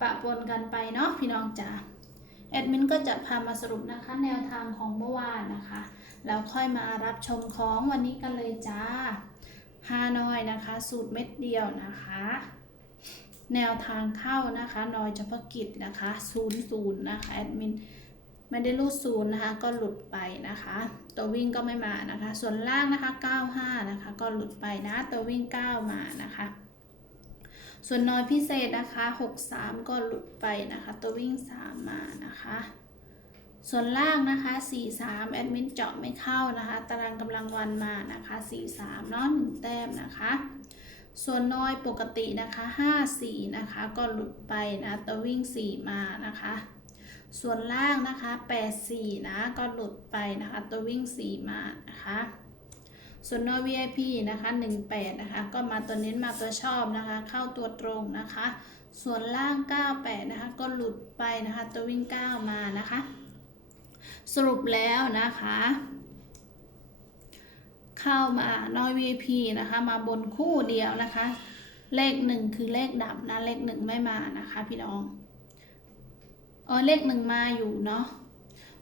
ปะปนกันไปเนาะพี่น้องจ๋าแอดมินก็จะพามาสรุปนะคะแนวทางของเมื่อวานนะคะแล้วค่อยมารับชมของวันนี้กันเลยจ้าฮานอยนะคะ สูตรเม็ดเดียวนะคะ แนวทางเข้านะคะนอยเฉพาะกิจนะคะศูนย์ศูนย์นะคะแอดมินไม่ได้รูดศูนย์นะคะ ก็หลุดไปนะคะ ตัววิ่งก็ไม่มานะคะ ส่วนล่างนะคะ 95 นะคะ ก็หลุดไปนะ ตัววิ่ง 9 มานะคะ ส่วนน้อยพิเศษนะคะ 63 ก็หลุดไปนะคะ ตัววิ่ง 3 มานะคะ ส่วนล่างนะคะ 43 แอดมินเจาะไม่เข้านะคะ ตารางกำลังวันมานะคะ 43เนาะ1แต้มนะคะ ส่วนน้อยปกตินะคะ 54 นะคะ ก็หลุดไปนะ ตัววิ่ง 4 มานะคะส่วนล่างนะคะ 84 นะ ก็หลุดไปนะคะ ตัววิ่ง 4 มานะคะ ส่วนนอย VIP นะคะ18นะคะก็มาตัวเน้นมาตัวชอบนะคะ เข้าตัวตรงนะคะ ส่วนล่าง 98นะคะก็หลุดไปนะคะตัววิ่ง 9 มานะคะ สรุปแล้วนะคะ เข้ามานอย VIP นะคะ มาบนคู่เดียวนะคะ เลขหนึ่งคือเลขดับนะเลขหนึ่งไม่มานะคะ พี่น้องเออเลขหนึ่งมาอยู่เนาะ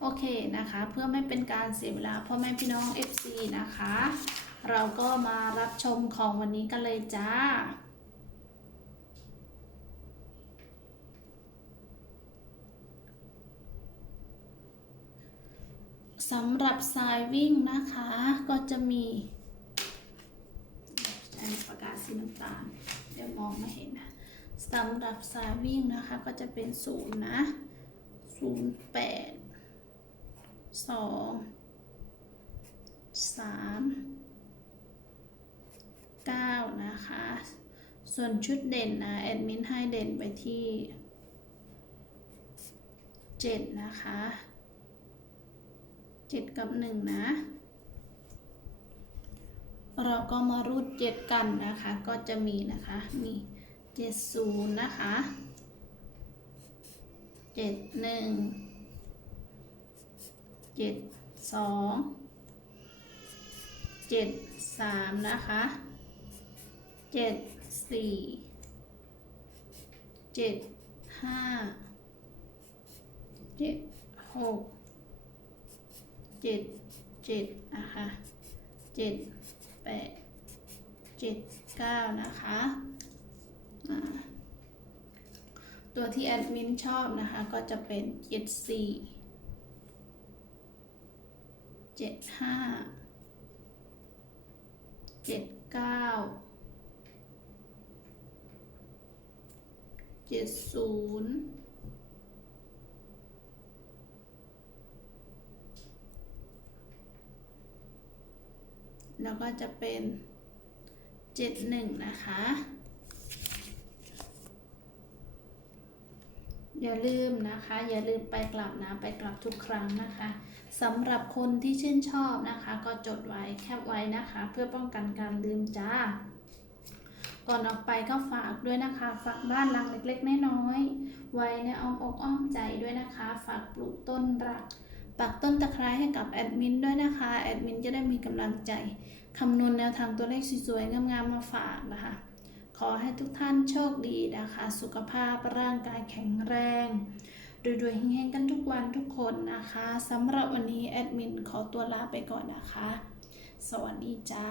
โอเคนะคะ เพื่อไม่เป็นการเสียเวลาพ่อแม่พี่น้อง FC นะคะ เราก็มารับชมของวันนี้กันเลยจ้าสำหรับสายวิ่งนะคะ ก็จะมีใช้ปากกาสีน้ำตาลเดี๋ยวมองไม่เห็นนะสำหรับสายวิ่งนะคะก็จะเป็นศูนย์นะศูนย์แปด สองสามเก้านะคะ ส่วนชุดเด่นนะแอดมินให้เด่นไปที่เจ็ดนะคะเจ็ดกับหนึ่งนะ เราก็มารูดเจ็ดกันนะคะ ก็จะมีนะคะ มีเจ็ดศูนย์นะคะเจ็ดหนึ่ง เจ็ดสองเจ็ดสามนะคะเจ็ดสี่เจ็ดห้าเจ็ดหกเจ็ดเจ็ดนะคะเจ็ดแปดเจ็ดเก้านะคะตัวที่แอดมินชอบนะคะก็จะเป็นเจ็ดสี่ เจ็ดห้าเจ็ดเก้าเจ็ดศูนย์แล้วก็จะเป็นเจ็ดหนึ่งนะคะ อย่าลืมนะคะ อย่าลืมไปกลับนะไปกลับทุกครั้งนะคะสำหรับคนที่ชื่นชอบนะคะ ก็จดไว้แคปไว้นะคะ เพื่อป้องกันการลืมจ้า ก่อนออกไปก็ฝากด้วยนะคะ ฝากบ้านหลังเล็กๆน้อยๆไว้ในอ้อมอกอ้อมใจด้วยนะคะ ฝากปลูกต้นรักปักต้นตะไคร้ให้กับแอดมินด้วยนะคะแอดมินจะได้มีกำลังใจคำนวณแนวทางตัวเลขสวยๆงามๆมาฝากนะคะ ขอให้ทุกท่านโชคดีนะคะ สุขภาพร่างกายแข็งแรงรวยๆเฮงๆกันทุกวันทุกคนนะคะสำหรับวันนี้แอดมินขอตัวลาไปก่อนนะคะ สวัสดีจ้า